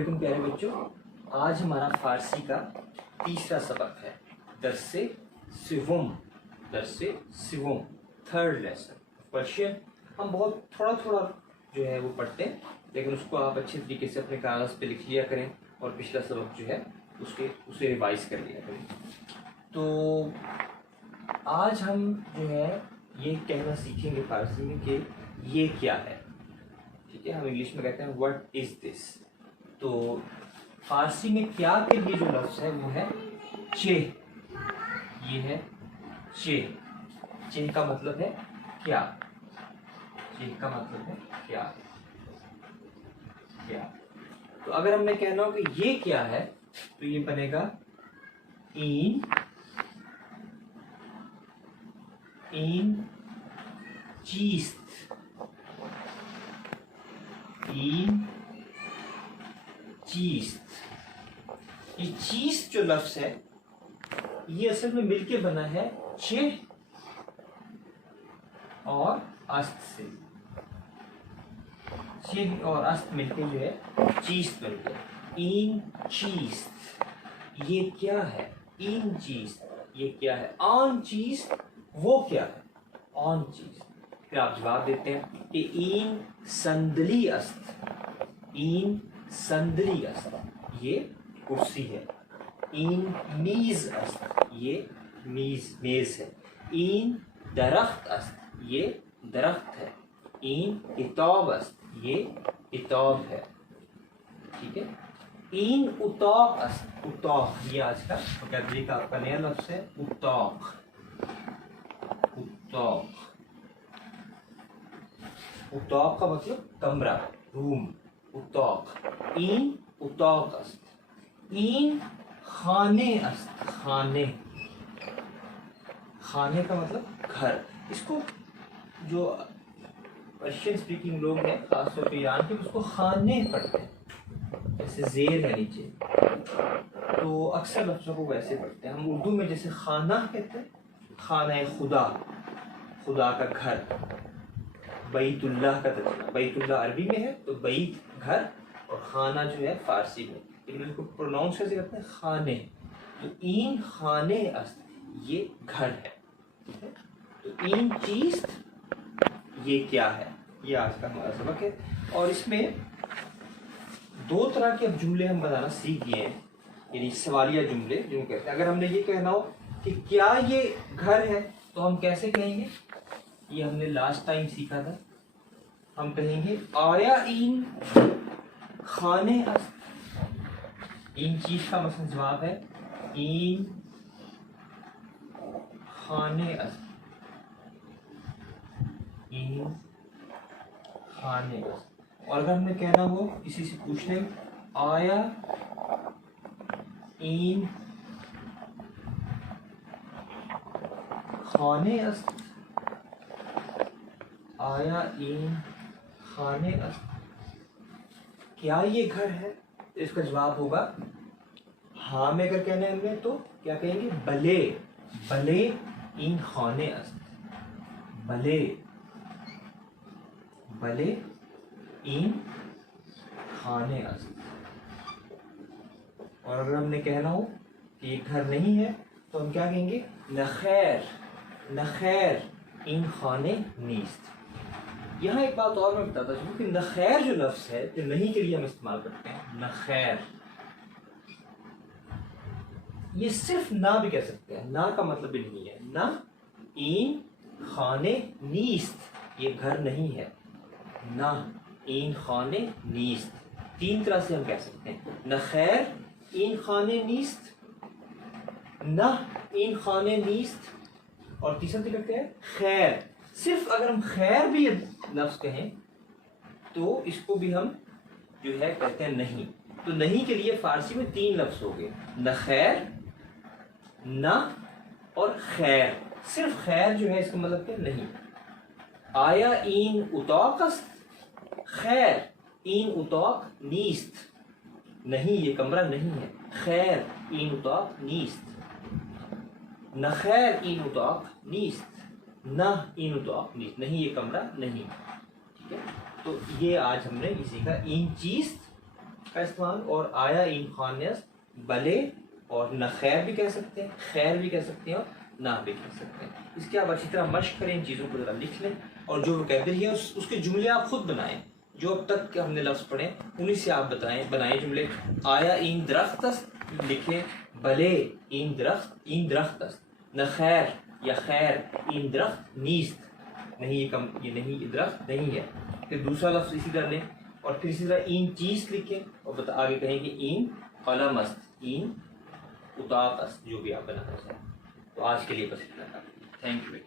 علیکم پیارے بچوں، آج ہمارا فارسی کا تیسرا سبق ہے، درس سوم تھرڈ لیسن پرشین۔ ہم بہت تھوڑا جو ہے وہ پڑھتے ہیں، لیکن اس کو آپ اچھے طریقے سے اپنے کاغذ پہ لکھ لیا کریں اور پچھلا سبق جو ہے اسے ریوائز کر لیا کریں۔ تو آج ہم جو ہے یہ کہنا سیکھیں گے فارسی میں کہ یہ کیا ہے، ٹھیک ہے؟ ہم انگلش میں کہتے ہیں واٹ از دس۔ تو فارسی میں کیا کے لیے جو لفظ ہے وہ ہے چہ۔ یہ ہے چہ۔ چہ کا مطلب ہے کیا، چہ کا مطلب ہے کیا۔ تو اگر ہم نے کہنا ہو کہ یہ کیا ہے تو یہ بنے گا این چیست۔ یہ چیست جو لفظ ہے یہ اصل میں مل کے بنا ہے چہ اور است سے۔ چہ اور است مل کے جو ہے چیست بن گیا۔ این چیست یہ کیا ہے، این چیست یہ کیا ہے، آن چیز وہ کیا ہے، آن چیز۔ پھر آپ جواب دیتے ہیں کہ این صندلی است۔ این صندلی است یہ کرسی ہے۔ این میز است یہ میز ہے۔ این درخت است یہ درخت ہے۔ این کتاب است یہ کتاب ہے، ٹھیک ہے؟ این اتاق است، اتاق یہ آج کا وکیبلری کا آپ کا نیا لفظ ہے، اتاق۔ اتاق کا مطلب کمرہ، روم، اتاق۔ این اتاق است۔ این خانه است، خانے کا مطلب گھر۔ اس کو جو پرشین اسپیکنگ لوگ ہیں خاص طور پہ ایران کے، اس کو خانے پڑھتے ہیں، جیسے زیر ہے نیچے، تو اکثر لفظوں کو ویسے پڑھتے ہیں۔ ہم اردو میں جیسے خانہ کہتے ہیں، خانہ خدا، خدا کا گھر۔ بیت اللہ کا ترجمہ، بیت اللہ عربی میں ہے تو بیت گھر، اور خانہ جو ہے فارسی میں، لیکن اس کو پروناؤنس کیسے کرتے ہیں، خانے۔ تو این خانے است یہ گھر ہے، تو این چیز یہ کیا ہے، یہ آج کا ہمارا سبق ہے۔ اور اس میں دو طرح کے اب جملے ہم بنانا سیکھ گئے ہیں، یعنی سوالیہ جملے جن کو کہتے ہیں۔ اگر ہم نے یہ کہنا ہو کہ کیا یہ گھر ہے تو ہم کیسے کہیں گے، یہ ہم نے لاسٹ ٹائم سیکھا تھا۔ ہم کہیں گے آیا این خانے است۔ این چیز کا مثلا جواب ہے این خانے است، این خانے است۔ اور اگر ہم نے کہنا ہو کسی سے پوچھنے آیا این خانے است، آیا این خانے است، کیا یہ گھر ہے، اس کا جواب ہوگا ہاں میں اگر کہنا ہے ہم نے تو کیا کہیں گے، بلے این خانے است، بلے این خانے است۔ اور اگر ہم نے کہنا ہو کہ یہ گھر نہیں ہے تو ہم کیا کہیں گے، نخیر این خانے نیست۔ یہاں ایک بات اور میں بتاتا چلوں کہ نخیر جو لفظ ہے جو نہیں کے لیے ہم استعمال کرتے ہیں، نخیر، یہ صرف نہ بھی کہہ سکتے ہیں، نہ کا مطلب بھی نہیں ہے۔ نہ این خانے نیست یہ گھر نہیں ہے، نہ این خانے نیست، تین طرح سے ہم کہہ سکتے ہیں، نخیر این خانے نیست، نہ این خانے نیست، اور تیسرا کہتے ہیں خیر۔ صرف اگر ہم خیر بھی لفظ کہیں تو اس کو بھی ہم جو ہے کہتے ہیں نہیں۔ تو نہیں کے لیے فارسی میں تین لفظ ہو گئے، نخیر، نہ اور خیر۔ صرف خیر جو ہے اس کا مطلب کہ نہیں۔ آیا این اتاق است، خیر این اتاق نیست، نہیں یہ کمرہ نہیں ہے، خیر این اتاق نیست، نخیر این اتاق نیست، نہ این اتاق نیست، نہیں یہ کمرہ نہیں، ٹھیک ہے؟ تو یہ آج ہم نے یہ سیکھا این چیز کا استعمال, اور آیا این خانیس بلے, اور نہ خیر بھی کہہ سکتے ہیں, خیر بھی کہہ سکتے ہیں, اور نہ بھی کہہ سکتے ہیں. اس کے آپ اچھی طرح مشق کریں, ان چیزوں کو ذرا لکھ لیں, اور جو وکیبلری ہے اس کے جملے آپ خود بنائیں. جو اب تک ہم نے لفظ پڑھے انہیں سے آپ بنائیں جملے. آیا این درخت است لکھیں, بلے این درخت است, نہ خیر یا خیر این درخت نیست, نہیں یہ نہیں, یہ درخت نہیں ہے. پھر دوسرا لفظ اسی طرح لیں, اور پھر اسی طرح این چیز لکھیں, اور آگے کہیں کہ این قلم است, این اتاق است, جو بھی آپ بنانا چاہیں. تو آج کے لیے بس اتنا. Thank you.